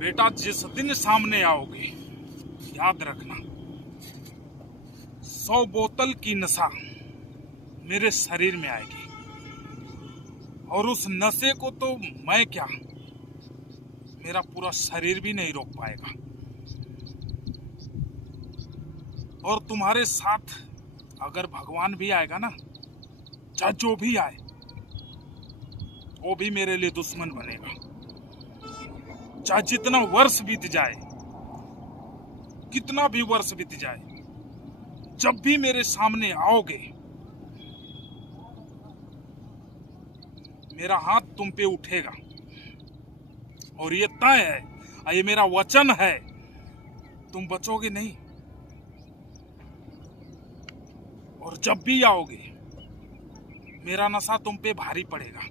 बेटा जिस दिन सामने आओगे याद रखना 100 बोतल की नशा मेरे शरीर में आएगी और उस नशे को तो मैं क्या मेरा पूरा शरीर भी नहीं रोक पाएगा। और तुम्हारे साथ अगर भगवान भी आएगा ना, चाहे जो भी आए वो भी मेरे लिए दुश्मन बनेगा। चाहे जितना वर्ष बीत जाए, कितना भी वर्ष बीत जाए, जब भी मेरे सामने आओगे मेरा हाथ तुम पे उठेगा और ये तय है, ये मेरा वचन है, तुम बचोगे नहीं। और जब भी आओगे मेरा नशा तुम पे भारी पड़ेगा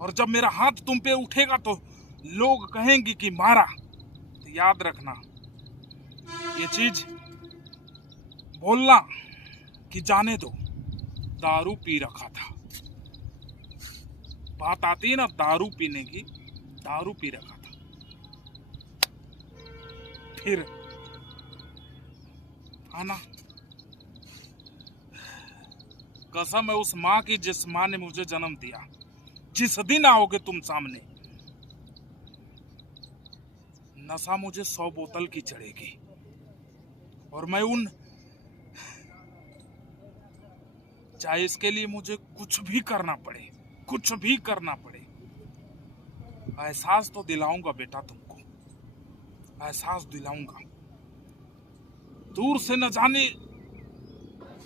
और जब मेरा हाथ तुम पे उठेगा तो लोग कहेंगे कि मारा। तो याद रखना ये चीज बोलना कि जाने दो दारू पी रखा था। बात आती है ना दारू पीने की, दारू पी रखा था। फिर आना कसम है उस माँ की जिस माँ ने मुझे जन्म दिया। जिस दिन आओगे तुम सामने नशा मुझे 100 बोतल की चढ़ेगी और मैं चाहे इसके लिए मुझे कुछ भी करना पड़े, कुछ भी करना पड़े, एहसास तो दिलाऊंगा बेटा तुमको, एहसास दिलाऊंगा। दूर से न जाने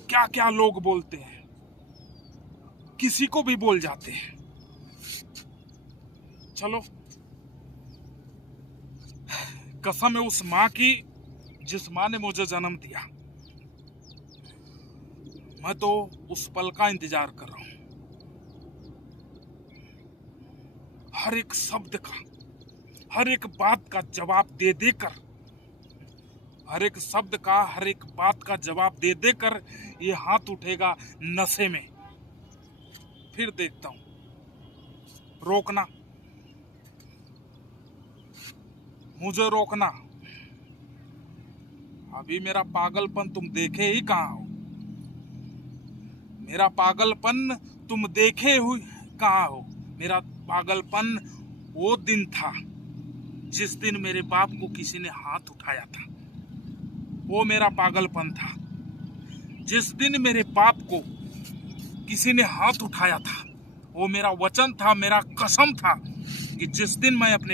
क्या क्या लोग बोलते हैं, किसी को भी बोल जाते हैं। चलो कसम है उस माँ की जिस माँ ने मुझे जन्म दिया, मैं तो उस पल का इंतजार कर रहा हूं। हर एक शब्द का, हर एक बात का जवाब दे देकर, हर एक शब्द का, हर एक बात का जवाब दे देकर ये हाथ उठेगा नशे में। फिर देखता हूं, रोकना, मुझे रोकना। अभी मेरा पागलपन तुम देखे ही कहां हो, मेरा पागलपन तुम देखे हुए कहां हो। मेरा पागलपन वो दिन था जिस दिन मेरे बाप को किसी ने हाथ उठाया था, वो मेरा पागलपन था। जिस दिन मेरे बाप को किसी ने हाथ उठाया था वो मेरा वचन था, मेरा कसम था कि जिस दिन मैं अपने